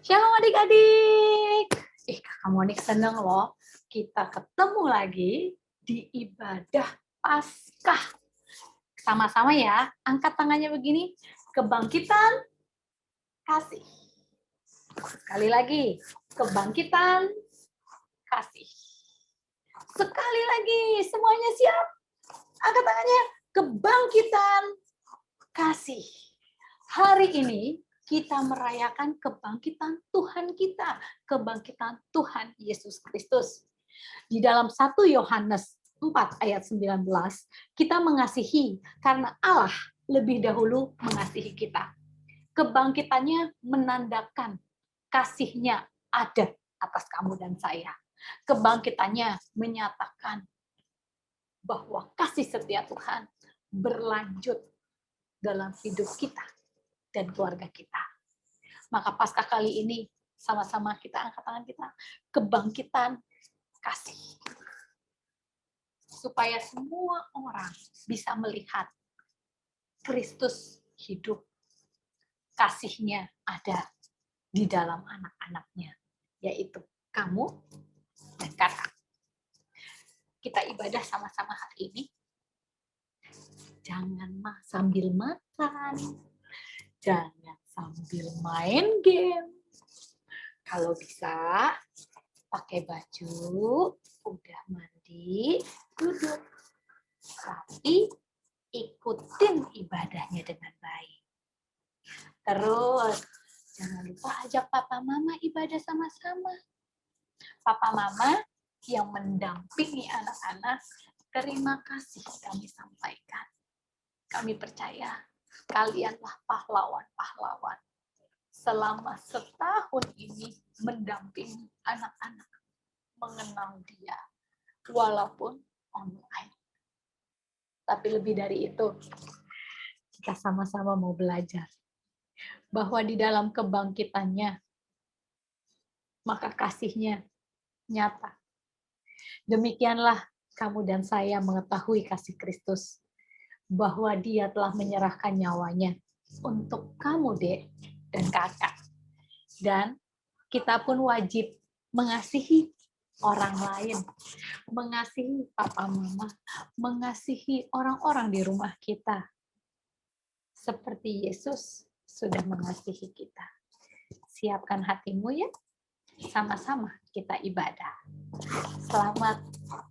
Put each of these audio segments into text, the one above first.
Shalom adik-adik. Kakak Monik seneng loh. Kita ketemu lagi di ibadah Paskah. Sama-sama ya, angkat tangannya begini. Kebangkitan kasih. Sekali lagi, kebangkitan kasih. Sekali lagi, semuanya siap? Angkat tangannya, kebangkitan kasih. Hari ini kita merayakan kebangkitan Tuhan kita, kebangkitan Tuhan Yesus Kristus. Di dalam 1 Yohanes 4 ayat 19, kita mengasihi karena Allah lebih dahulu mengasihi kita. Kebangkitannya menandakan kasihnya ada atas kamu dan saya. Kebangkitannya menyatakan bahwa kasih setia Tuhan berlanjut dalam hidup kita dan keluarga kita. Maka Paskah kali ini sama-sama kita angkat tangan kita, kebangkitan kasih. Supaya semua orang bisa melihat Kristus hidup. Kasihnya ada di dalam anak-anaknya, yaitu kamu dan kakak. Kita ibadah sama-sama hari ini. Jangan sambil makan, jangan sambil main game. Kalau bisa, pakai baju, udah mandi, duduk. Tapi ikutin ibadahnya dengan baik. Terus, jangan lupa ajak papa mama ibadah sama-sama. Papa mama yang mendampingi anak-anak, terima kasih kami sampaikan. Kami percaya kalianlah pahlawan-pahlawan selama setahun ini mendampingi anak-anak mengenal Dia walaupun online. Tapi lebih dari itu, kita sama-sama mau belajar bahwa di dalam kebangkitannya maka kasihnya nyata. Demikianlah kamu dan saya mengetahui kasih Kristus, bahwa Dia telah menyerahkan nyawanya untuk kamu, Dek, dan kakak. Dan kita pun wajib mengasihi orang lain, mengasihi papa mama, mengasihi orang-orang di rumah kita. Seperti Yesus sudah mengasihi kita. Siapkan hatimu ya, sama-sama kita ibadah. Selamat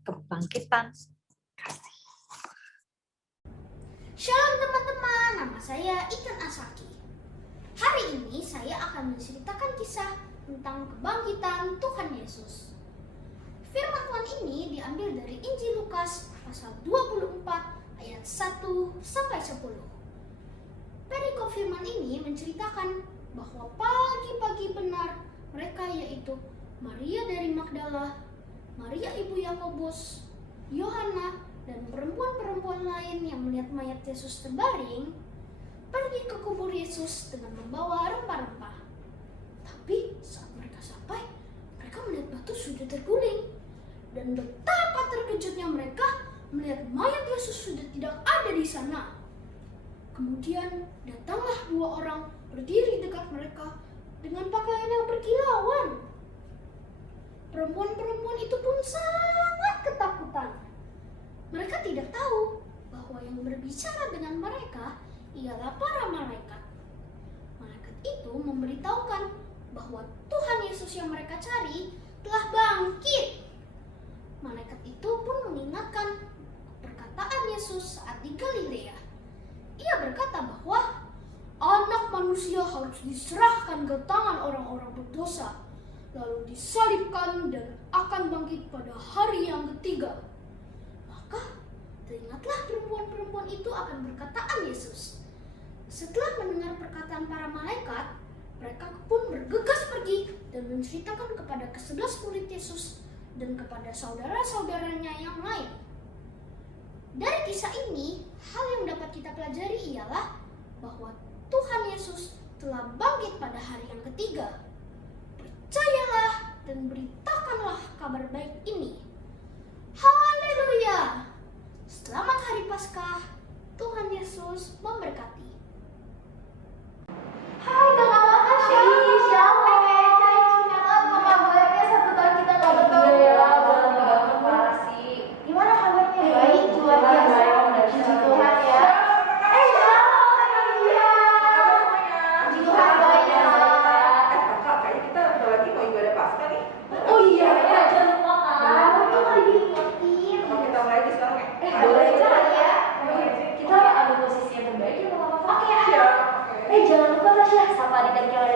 kebangkitan kasih. Shalom teman-teman, nama saya Ikan Asaki. Hari ini saya akan menceritakan kisah tentang kebangkitan Tuhan Yesus. Firman Tuhan ini diambil dari Injil Lukas pasal 24 ayat 1-10. Perikop firman ini menceritakan bahwa pagi-pagi benar mereka, yaitu Maria dari Magdala, Maria ibu Yakobus, Yohana, dan perempuan-perempuan lain yang melihat mayat Yesus terbaring, pergi ke kubur Yesus dengan membawa rempah-rempah. Tapi saat mereka sampai, mereka melihat batu sudah terguling. Dan betapa terkejutnya mereka melihat mayat Yesus sudah tidak ada di sana. Kemudian datanglah 2 orang berdiri dekat mereka dengan pakaian yang berkilauan. Perempuan-perempuan itu pun sangat ketakutan. Mereka tidak tahu bahwa yang berbicara dengan mereka ialah para malaikat. Malaikat itu memberitahukan bahwa Tuhan Yesus yang mereka cari telah bangkit. Malaikat itu pun mengingatkan perkataan Yesus saat di Galilea. Ia berkata bahwa Anak Manusia harus diserahkan ke tangan orang-orang berdosa, lalu disalibkan dan akan bangkit pada hari yang ketiga. Maka teringatlah perempuan-perempuan itu akan perkataan Yesus. Setelah mendengar perkataan para malaikat, mereka pun bergegas pergi dan menceritakan kepada ke-11 murid Yesus dan kepada saudara-saudaranya yang lain. Dari kisah ini, hal yang dapat kita pelajari ialah bahwa Tuhan Yesus telah bangkit pada hari yang ketiga. Percayalah dan beritakanlah kabar baik ini. Haleluya! Selamat Hari Paskah. Tuhan Yesus memberkati. Hai kakak Ashley, shalom.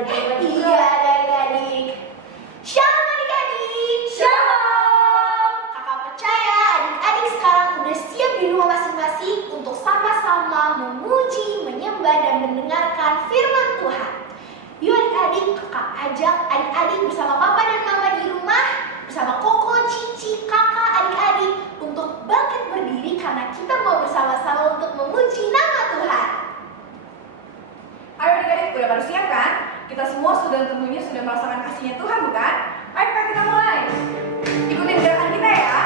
berjumpa juga. Iya adik-adik. Shalom adik-adik. Shalom. Kakak percaya adik-adik sekarang udah siap di rumah masing-masing untuk sama-sama memuji, menyembah, dan mendengarkan firman Tuhan. Yuk adik-adik, kakak ajak adik-adik bersama papa dan mama di rumah, bersama Koko, Cici, kakak, adik-adik untuk bangkit berdiri karena kita mau bersama-sama untuk memuji nama Tuhan. Ayo adik-adik, udah pada siap kan? Kita semua tentunya sudah merasakan kasihnya Tuhan, bukan? Ayo kita mulai. Ikutin gerakan kita ya.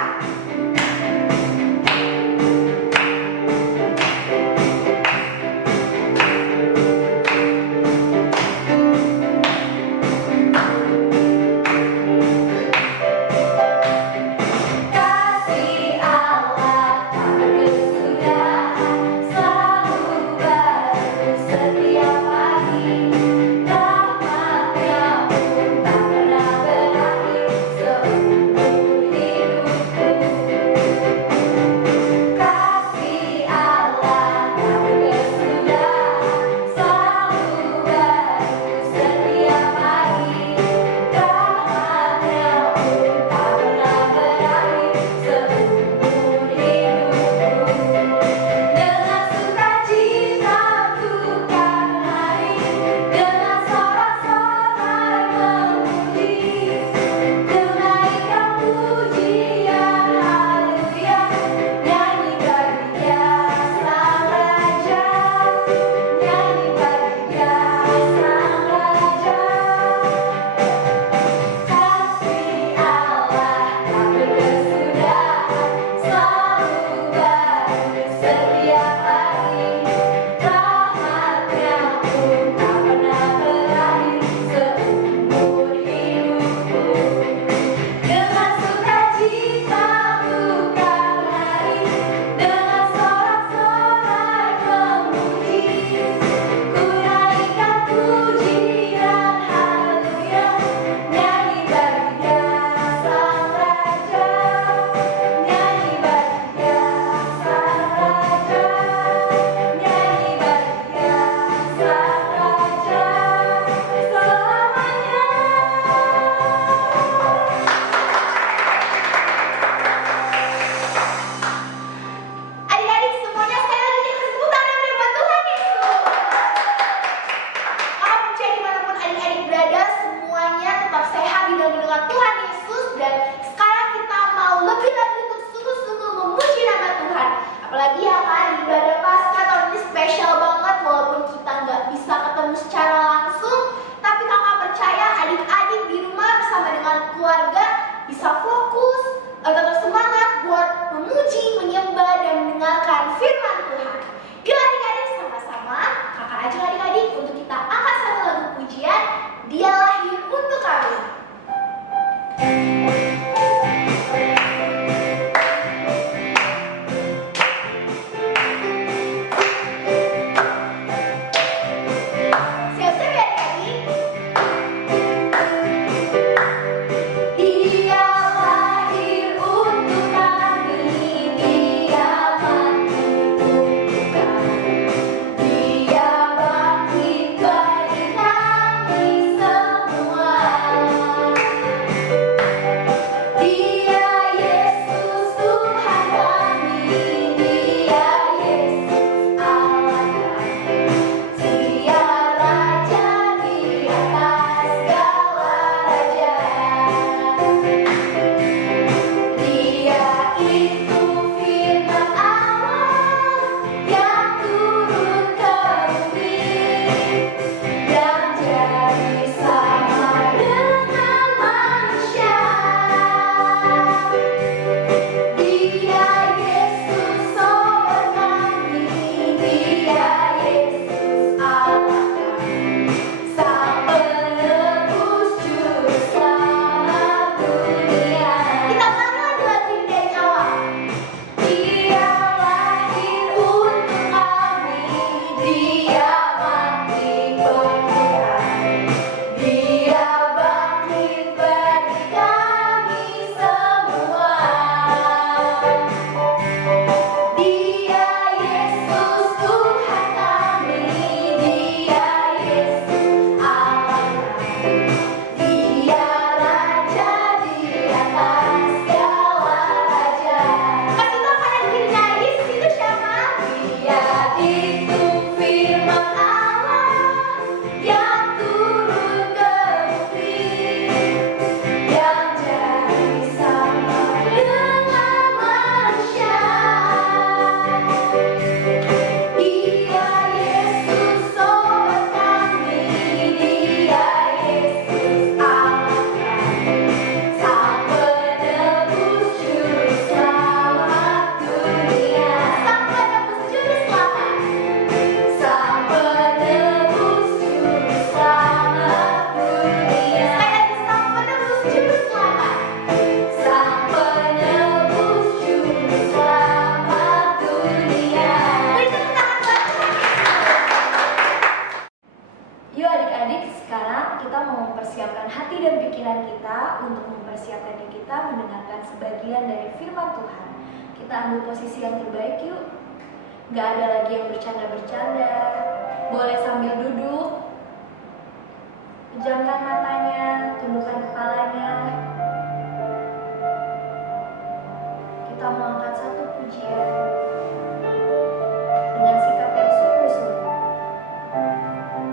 Apalagi ya kan, ibadah Paskah tahun ini spesial banget. Walaupun kita nggak bisa ketemu secara langsung, tapi kakak percaya adik-adik di rumah bersama dengan keluarga bisa fokus, tetap semangat buat memuji, menyembah, dan mendengarkan firman Tuhan. Yuk adik-adik sama-sama, kakak ajak adik-adik untuk kita angkat satu lagu pujian, Dia Lahir Untuk Kami. Siap-siap ya adik-adik? Dia kita untuk mempersiapkan diri kita mendengarkan sebagian dari firman Tuhan. Kita ambil posisi yang terbaik yuk. Gak ada lagi yang bercanda-bercanda. Boleh sambil duduk. Pejamkan matanya, tundukkan kepalanya. Kita mengangkat satu pujian dengan sikap yang sungguh-sungguh. Terima kasih Tuhan.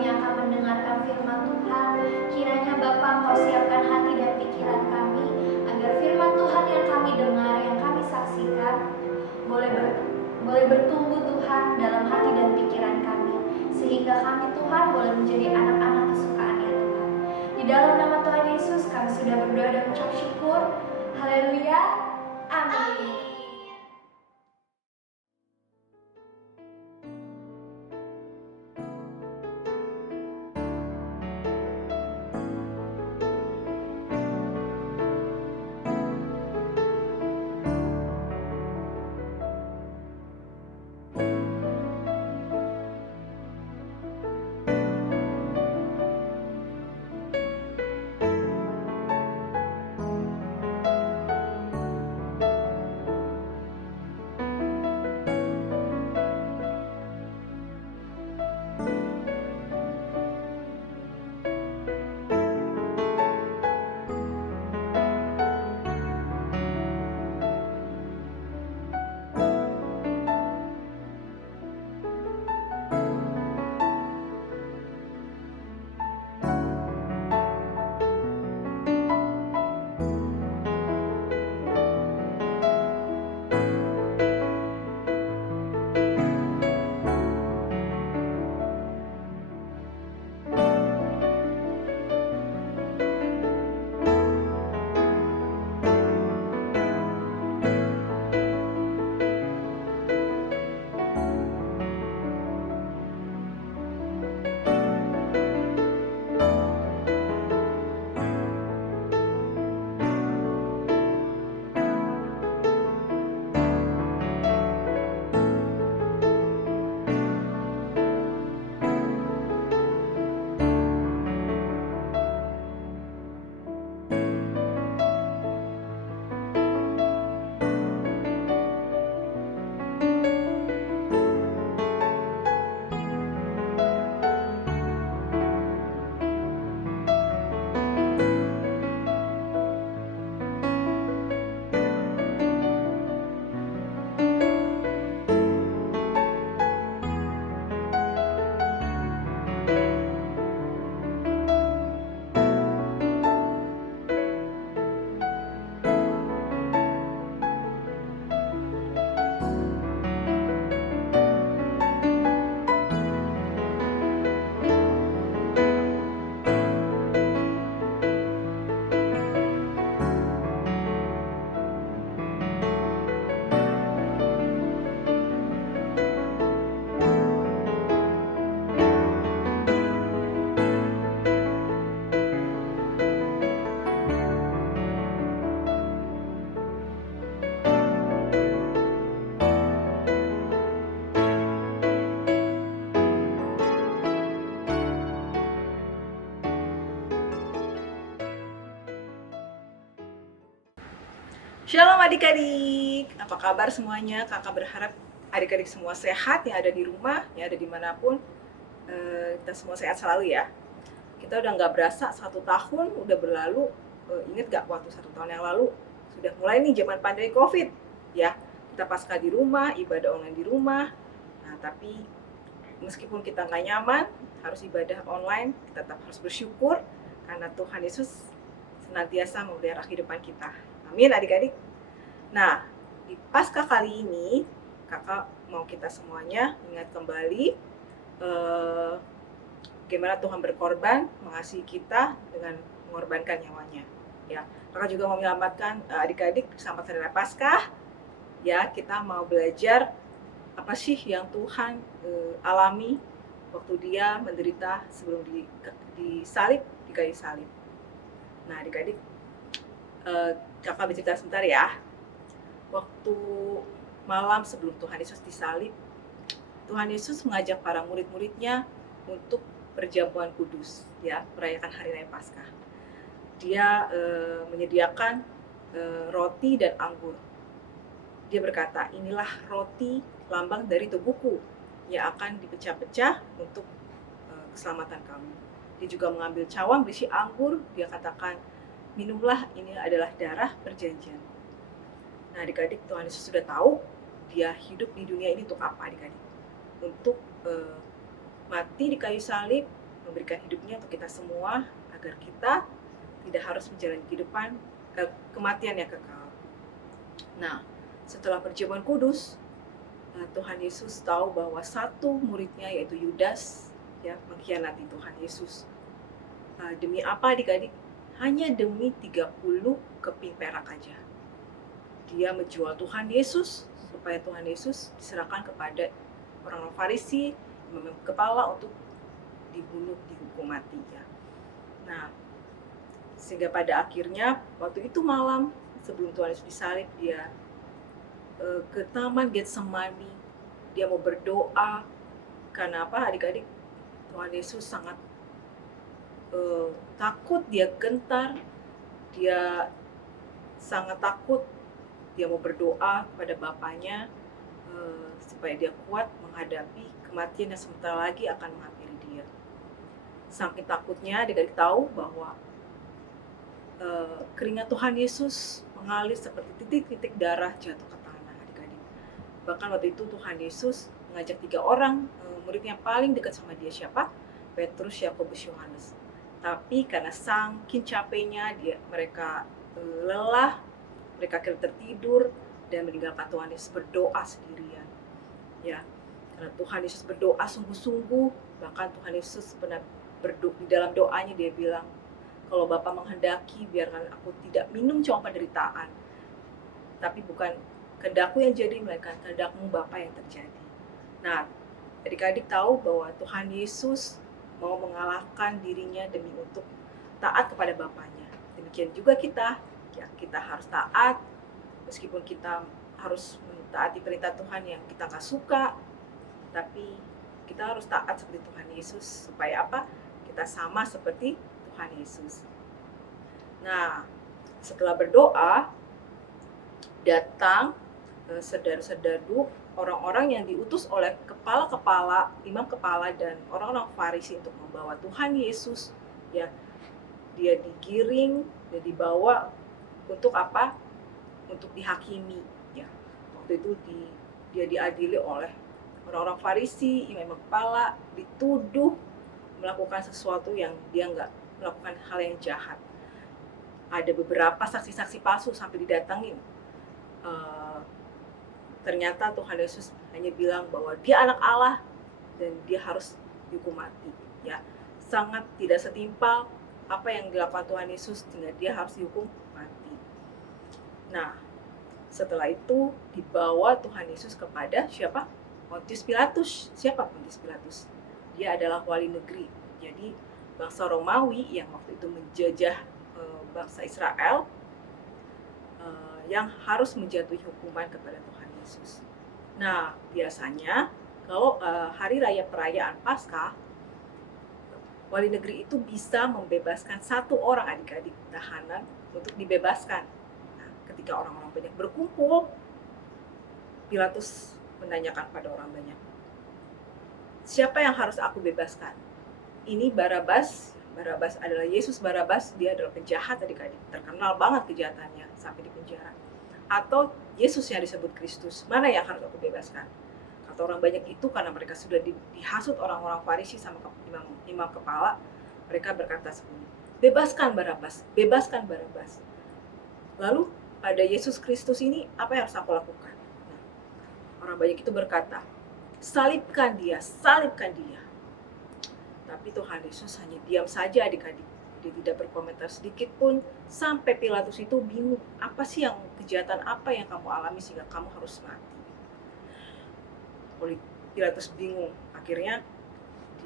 kami akan mendengarkan firman Tuhan, kiranya Bapa Engkau siapkan hati dan pikiran kami, agar firman Tuhan yang kami dengar, yang kami saksikan, boleh bertumbuh Tuhan dalam hati dan pikiran kami, sehingga kami Tuhan boleh menjadi anak-anak kesukaan-Nya Tuhan. Di dalam nama Tuhan Yesus kami sudah berdoa dan mengucap syukur. Haleluya. Amin. Shalom adik-adik, apa kabar semuanya? Kakak berharap adik-adik semua sehat, yang ada di rumah, yang ada dimanapun. Kita semua sehat selalu ya. Kita udah nggak berasa 1 tahun udah berlalu. Ingat gak waktu 1 tahun yang lalu sudah mulai nih zaman pandemi COVID ya. Kita pasca di rumah, ibadah online di rumah. Nah tapi meskipun kita nggak nyaman harus ibadah online, kita tetap harus bersyukur karena Tuhan Yesus senantiasa memelihara kehidupan kita. Amin adik-adik. Nah, di Paskah kali ini, kakak mau kita semuanya ingat kembali bagaimana Tuhan berkorban, mengasihi kita dengan mengorbankan nyawanya. Ya, kakak juga mau menyelamatkan adik-adik selamat hari raya Paskah. Ya, kita mau belajar apa sih yang Tuhan alami waktu Dia menderita sebelum disalib di kayu salib. Nah, adik-adik, kakak bercerita sebentar ya. Waktu malam sebelum Tuhan Yesus disalib, Tuhan Yesus mengajak para murid-muridnya untuk perjamuan kudus, ya, merayakan hari raya Paskah. Dia menyediakan roti dan anggur. Dia berkata, inilah roti lambang dari tubuhku yang akan dipecah-pecah untuk keselamatan kamu. Dia juga mengambil cawang berisi anggur. Dia katakan, minumlah, ini adalah darah perjanjian. Nah adik-adik, Tuhan Yesus sudah tahu Dia hidup di dunia ini untuk apa adik-adik? Untuk mati di kayu salib memberikan hidupnya untuk kita semua agar kita tidak harus menjalani kehidupan kematian yang kekal. Nah, setelah perjamuan kudus, Tuhan Yesus tahu bahwa satu muridnya yaitu Yudas ya mengkhianati Tuhan Yesus. Demi apa adik-adik? Hanya demi 30 keping perak aja. Dia menjual Tuhan Yesus supaya Tuhan Yesus diserahkan kepada orang-orang Farisi, imam kepala untuk dibunuh, dihukum mati ya. Nah, sehingga pada akhirnya waktu itu malam sebelum Tuhan Yesus disalib, dia ke taman Getsemani. Dia mau berdoa. Karena apa adik-adik? Tuhan Yesus sangat takut, dia gentar, dia sangat takut. Dia mau berdoa kepada Bapaknya supaya dia kuat menghadapi kematian yang sebentar lagi akan menghampiri dia. Saking takutnya, adik-adik tahu bahwa keringat Tuhan Yesus mengalir seperti titik-titik darah jatuh ke tanah adik-adik. Bahkan waktu itu Tuhan Yesus mengajak 3 orang murid yang paling dekat sama dia, siapa? Petrus, Yakobus, Yohanes. Tapi karena saking capeknya mereka lelah, mereka akhirnya tertidur dan meninggalkan Tuhan Yesus berdoa sendirian. Ya, karena Tuhan Yesus berdoa sungguh-sungguh, bahkan Tuhan Yesus pernah berdoa di dalam doanya, dia bilang, kalau Bapa menghendaki, biarkan aku tidak minum cuma penderitaan, tapi bukan kehendakku yang jadi, melainkan kehendakmu Bapa yang terjadi. Nah, adik-adik tahu bahwa Tuhan Yesus mau mengalahkan dirinya demi untuk taat kepada Bapaknya. Demikian juga kita, ya kita harus taat, meskipun kita harus mentaati perintah Tuhan yang kita nggak suka, tapi kita harus taat seperti Tuhan Yesus, supaya apa? Kita sama seperti Tuhan Yesus. Nah, setelah berdoa, datang saudara-saudara, orang-orang yang diutus oleh kepala-kepala, imam kepala dan orang-orang Farisi untuk membawa Tuhan Yesus, ya, dia digiring dan dibawa untuk apa? Untuk dihakimi, ya. Waktu itu dia diadili oleh orang-orang Farisi, imam kepala, dituduh melakukan sesuatu yang dia nggak melakukan hal yang jahat. Ada beberapa saksi-saksi palsu sampai didatangin. Ternyata Tuhan Yesus hanya bilang bahwa dia anak Allah dan dia harus dihukum mati. Ya, sangat tidak setimpal apa yang dilakukan Tuhan Yesus sehingga dia harus dihukum mati. Nah, setelah itu dibawa Tuhan Yesus kepada siapa? Pontius Pilatus. Siapa Pontius Pilatus? Dia adalah wali negeri. Jadi bangsa Romawi yang waktu itu menjajah bangsa Israel, yang harus menjatuhi hukuman kepada Tuhan Yesus. Nah, biasanya kalau hari raya perayaan Paskah, wali negeri itu bisa membebaskan 1 orang adik-adik tahanan untuk dibebaskan. Nah, ketika orang-orang banyak berkumpul, Pilatus menanyakan pada orang banyak, siapa yang harus aku bebaskan? Ini Barabas. Barabas adalah Yesus Barabas, dia adalah penjahat adik-adik, terkenal banget kejahatannya sampai di penjara. Atau Yesus yang disebut Kristus, mana yang harus aku bebaskan? Kata orang banyak itu karena mereka sudah dihasut orang-orang Farisi sama imam kepala, mereka berkata seperti, bebaskan Barabas, bebaskan Barabas. Lalu pada Yesus Kristus ini apa yang harus aku lakukan? Nah, orang banyak itu berkata, salibkan dia, salibkan dia. Tapi Tuhan Yesus hanya diam saja adik-adik. Dia tidak berkomentar sedikit pun, sampai Pilatus itu bingung, apa sih yang kejahatan apa yang kamu alami sehingga kamu harus mati. Pilatus bingung, akhirnya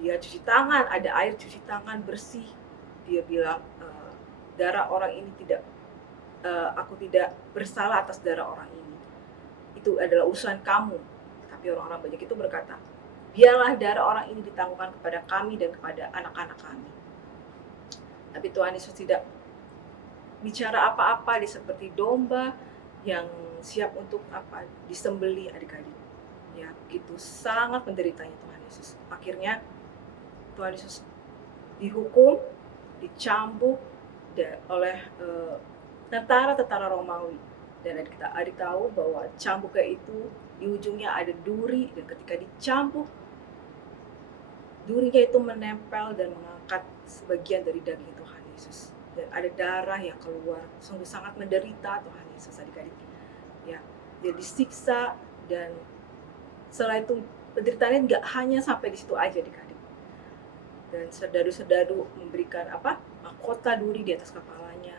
dia cuci tangan, ada air cuci tangan bersih. Dia bilang, darah orang ini aku tidak bersalah atas darah orang ini. Itu adalah urusan kamu. Tapi orang-orang banyak itu berkata, biarlah darah orang ini ditanggungkan kepada kami dan kepada anak-anak kami. Tapi Tuhan Yesus tidak bicara apa-apa, dia seperti domba yang siap untuk disembelih adik-adik. Ya, begitu sangat menderitanya Tuhan Yesus. Akhirnya Tuhan Yesus dihukum, dicambuk oleh tentara-tentara Romawi. Dan adik tahu bahwa cambuknya itu di ujungnya ada duri, dan ketika dicambuk durinya itu menempel dan mengangkat sebagian dari daging Tuhan Yesus. Dan ada darah yang keluar, sungguh sangat menderita Tuhan Yesus adik-adik. Ya, dia disiksa dan setelah itu penderitaannya nggak hanya sampai di situ aja adik-adik. Dan serdadu-serdadu memberikan mahkota duri di atas kepalanya.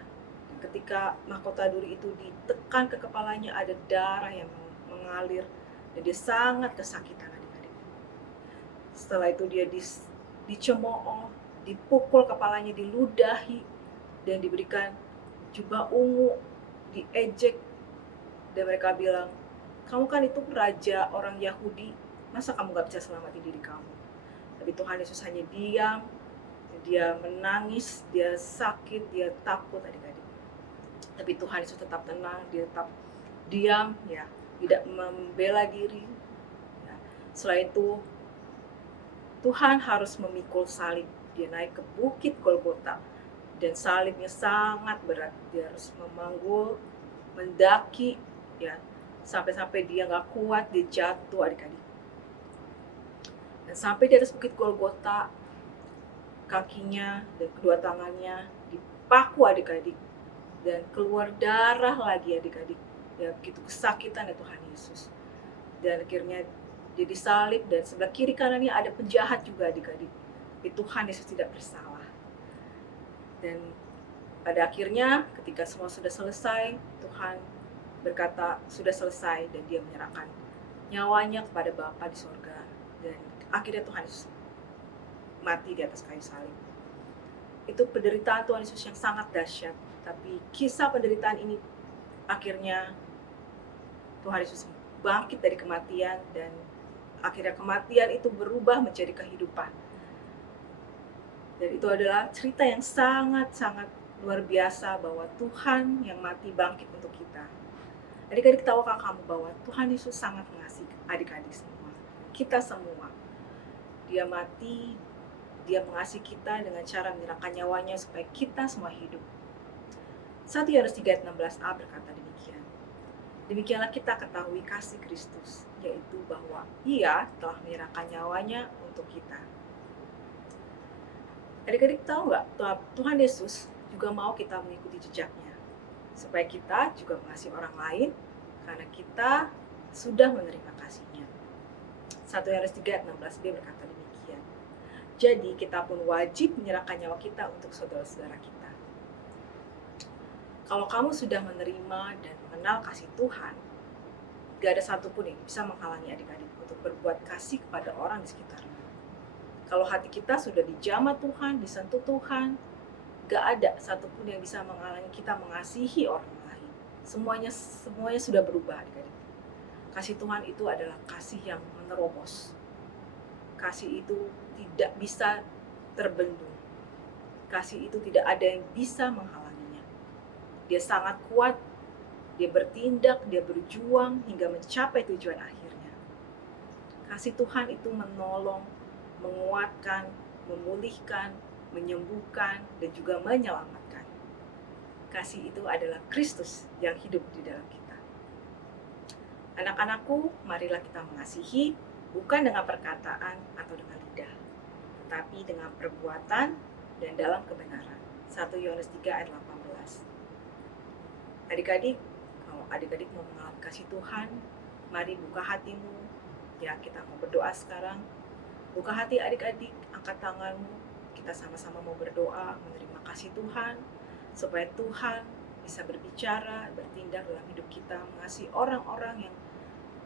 Dan ketika mahkota duri itu ditekan ke kepalanya ada darah yang mengalir dan dia sangat kesakitan adik-adik. Setelah itu dia dicemooh, dipukul kepalanya, diludahi, dan diberikan jubah ungu, diejek, dan mereka bilang, kamu kan itu raja orang Yahudi, masa kamu gak bisa selamatin diri kamu? Tapi Tuhan Yesus hanya diam, dia menangis, dia sakit, dia takut adik-adik. Tapi Tuhan Yesus tetap tenang, dia tetap diam, ya, tidak membela diri. Ya. Setelah itu Tuhan harus memikul salib. Dia naik ke bukit Golgota dan salibnya sangat berat. Dia harus memanggul, mendaki, ya, sampai-sampai dia nggak kuat, dia jatuh adik-adik. Dan sampai di atas bukit Golgota, kakinya dan kedua tangannya dipaku adik-adik dan keluar darah lagi adik-adik. Ya, begitu kesakitan ya Tuhan Yesus. Dan akhirnya dia disalib dan sebelah kiri kanannya ada penjahat juga adik-adik. Tapi Tuhan Yesus tidak bersalah. Dan pada akhirnya ketika semua sudah selesai, Tuhan berkata sudah selesai dan dia menyerahkan nyawanya kepada Bapa di surga. Dan akhirnya Tuhan Yesus mati di atas kayu salib. Itu penderitaan Tuhan Yesus yang sangat dahsyat. Tapi kisah penderitaan ini akhirnya Tuhan Yesus bangkit dari kematian dan akhirnya kematian itu berubah menjadi kehidupan. Dan itu adalah cerita yang sangat-sangat luar biasa bahwa Tuhan yang mati bangkit untuk kita. Adik-adik, tahukah kamu bahwa Tuhan Yesus sangat mengasihi adik-adik semua, kita semua. Dia mati, dia mengasihi kita dengan cara menyerahkan nyawanya supaya kita semua hidup. 1 Yohanes 3:16a berkata demikian. Demikianlah kita ketahui kasih Kristus, yaitu bahwa Ia telah menyerahkan nyawanya untuk kita. Adik-adik tahu nggak, Tuhan Yesus juga mau kita mengikuti jejaknya, supaya kita juga mengasihi orang lain, karena kita sudah menerima kasih-Nya. 1 Yohanes 3:16b berkata demikian. Jadi kita pun wajib menyerahkan nyawa kita untuk saudara-saudara kita. Kalau kamu sudah menerima dan mengenal kasih Tuhan, gak ada satupun yang bisa menghalangi adik-adik untuk berbuat kasih kepada orang di sekitarmu. Kalau hati kita sudah dijamah Tuhan, disentuh Tuhan, gak ada satupun yang bisa menghalangi kita mengasihi orang lain. Semuanya sudah berubah adik-adik. Kasih Tuhan itu adalah kasih yang menerobos. Kasih itu tidak bisa terbendung. Kasih itu tidak ada yang bisa menghalanginya. Dia sangat kuat, dia bertindak, dia berjuang hingga mencapai tujuan akhirnya. Kasih Tuhan itu menolong, menguatkan, memulihkan, menyembuhkan, dan juga menyelamatkan. Kasih itu adalah Kristus yang hidup di dalam kita. Anak-anakku, marilah kita mengasihi, bukan dengan perkataan atau dengan lidah, tetapi dengan perbuatan dan dalam kebenaran. 1 Yohanes 3:18. Adik-adik, kalau adik-adik mau mengalami kasih Tuhan, mari buka hatimu. Ya, kita mau berdoa sekarang. Buka hati adik-adik, angkat tanganmu. Kita sama-sama mau berdoa, menerima kasih Tuhan, supaya Tuhan bisa berbicara, bertindak dalam hidup kita, mengasihi orang-orang yang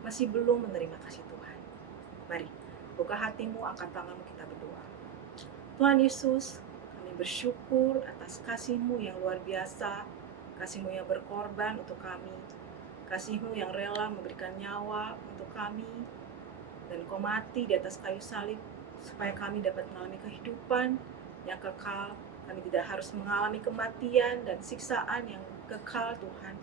masih belum menerima kasih Tuhan. Mari, buka hatimu, angkat tanganmu, kita berdoa. Tuhan Yesus, kami bersyukur atas kasih-Mu yang luar biasa, kasih-Mu yang berkorban untuk kami, kasih-Mu yang rela memberikan nyawa untuk kami, dan Kau mati di atas kayu salib, supaya kami dapat mengalami kehidupan yang kekal. Kami tidak harus mengalami kematian dan siksaan yang kekal Tuhan,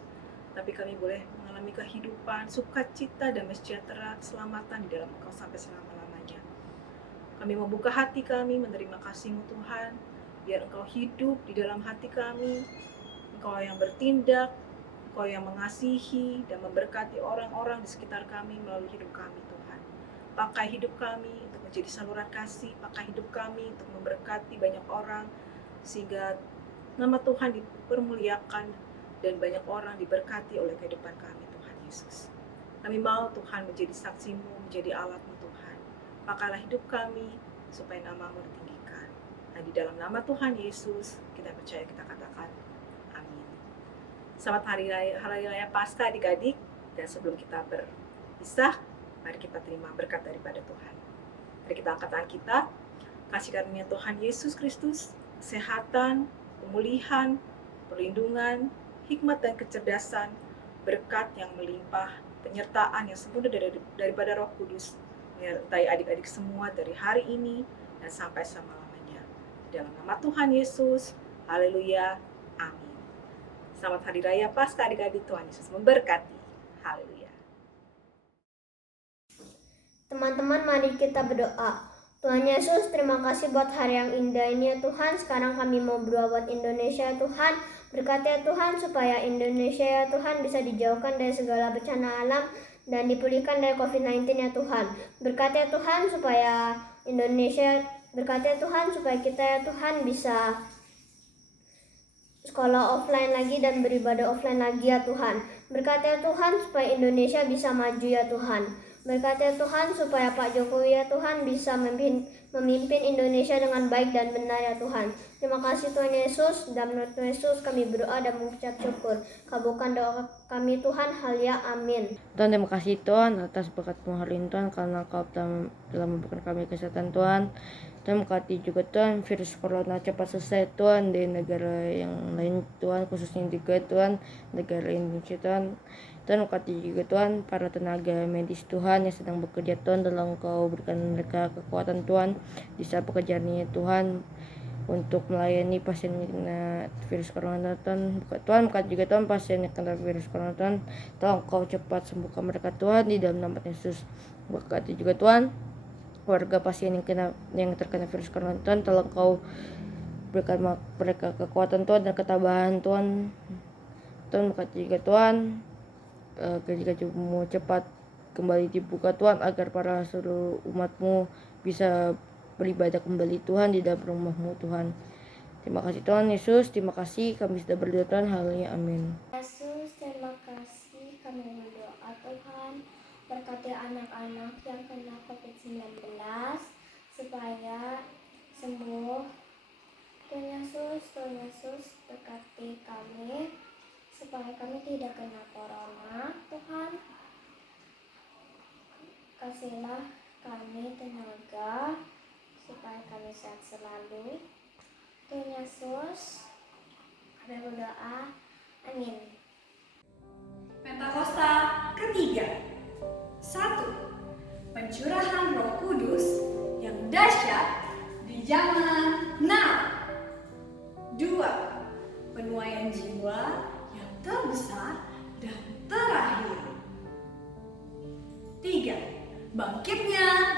tapi kami boleh mengalami kehidupan, sukacita, damai sejahtera, keselamatan di dalam Engkau sampai selama-lamanya. Kami membuka hati kami menerima kasih-Mu Tuhan, biar Engkau hidup di dalam hati kami, Engkau yang bertindak, Engkau yang mengasihi dan memberkati orang-orang di sekitar kami melalui hidup kami Tuhan. pakai hidup kami untuk menjadi saluran kasih, pakai hidup kami untuk memberkati banyak orang, sehingga nama Tuhan dipermuliakan dan banyak orang diberkati oleh kehidupan kami, Tuhan Yesus. Kami mau Tuhan menjadi saksi-Mu, menjadi alat-Mu Tuhan. Pakailah hidup kami supaya nama-Mu ditinggikan. Nah, di dalam nama Tuhan Yesus kita percaya, kita katakan amin. Selamat hari raya Paskah adik-adik, dan sebelum kita berpisah, mari kita terima berkat daripada Tuhan. Mari kita angkat tangan kita. Kasih karunia Tuhan Yesus Kristus, kesehatan, pemulihan, perlindungan, hikmat dan kecerdasan, berkat yang melimpah, penyertaan yang sempurna daripada Roh Kudus menyertai adik-adik semua dari hari ini dan sampai selama-lamanya. Dalam nama Tuhan Yesus, haleluya, amin. Selamat Hari Raya Paskah adik-adik, Tuhan Yesus memberkati. Haleluya. Teman-teman, mari kita berdoa. Tuhan Yesus, terima kasih buat hari yang indah ini ya Tuhan. Sekarang kami mau berdoa buat Indonesia ya Tuhan. Berkati ya Tuhan supaya Indonesia ya Tuhan bisa dijauhkan dari segala bencana alam dan dipulihkan dari COVID-19 ya Tuhan. Berkati ya Tuhan supaya Indonesia, berkati ya Tuhan supaya kita ya Tuhan bisa sekolah offline lagi dan beribadah offline lagi ya Tuhan. Berkati ya Tuhan supaya Indonesia bisa maju ya Tuhan. Berkati ya Tuhan supaya Pak Jokowi ya Tuhan bisa memimpin Indonesia dengan baik dan benar ya Tuhan. Terima kasih Tuhan Yesus. Dalam nama Tuhan Yesus kami berdoa dan mengucap syukur. Kabulkan doa kami Tuhan. Haleluya, amin. Tuhan, terima kasih Tuhan atas berkat-Mu hari ini Tuhan, karena Kau telah memberikan kami kesehatan Tuhan. Tuhan, berkati juga Tuhan virus corona cepat selesai Tuhan di negara yang lain Tuhan, khususnya juga Tuhan negara Indonesia Tuhan. Tuhan, berkati juga Tuhan para tenaga medis Tuhan yang sedang bekerja Tuhan, dalam Kau berikan mereka kekuatan Tuhan di saat pekerjaannya Tuhan untuk melayani pasien yang kena virus corona Tuhan. Tuhan, berkati juga Tuhan pasien yang kena virus corona Tuhan, tolong Kau cepat sembuhkan mereka Tuhan di dalam nama Yesus. Berkati juga Tuhan warga pasien yang terkena virus corona Tuhan, tolong Kau berikan mereka kekuatan Tuhan dan ketabahan Tuhan. Tuhan, berkati juga Tuhan gereja-Mu cepat kembali dibuka Tuhan, agar para seluruh umat-Mu bisa beribadah kembali Tuhan di dalam rumah-Mu Tuhan. Terima kasih Tuhan Yesus, terima kasih kami sudah berdoa Tuhan, haleluya, amin. Yesus, terima kasih kami berdoa Tuhan. Berkati anak-anak yang kena COVID-19 supaya sembuh. Tuhan Yesus berkati kami supaya kami tidak kena corona Tuhan. Kasihlah kami tenaga supaya kami sehat selalu. Tuhan Yesus, kami berdoa, amin. Pentakosta ketiga. 1. Pencurahan Roh Kudus yang dahsyat di zaman now. 2. Penuaian jiwa yang terbesar dan terakhir. 3. Bangkitnya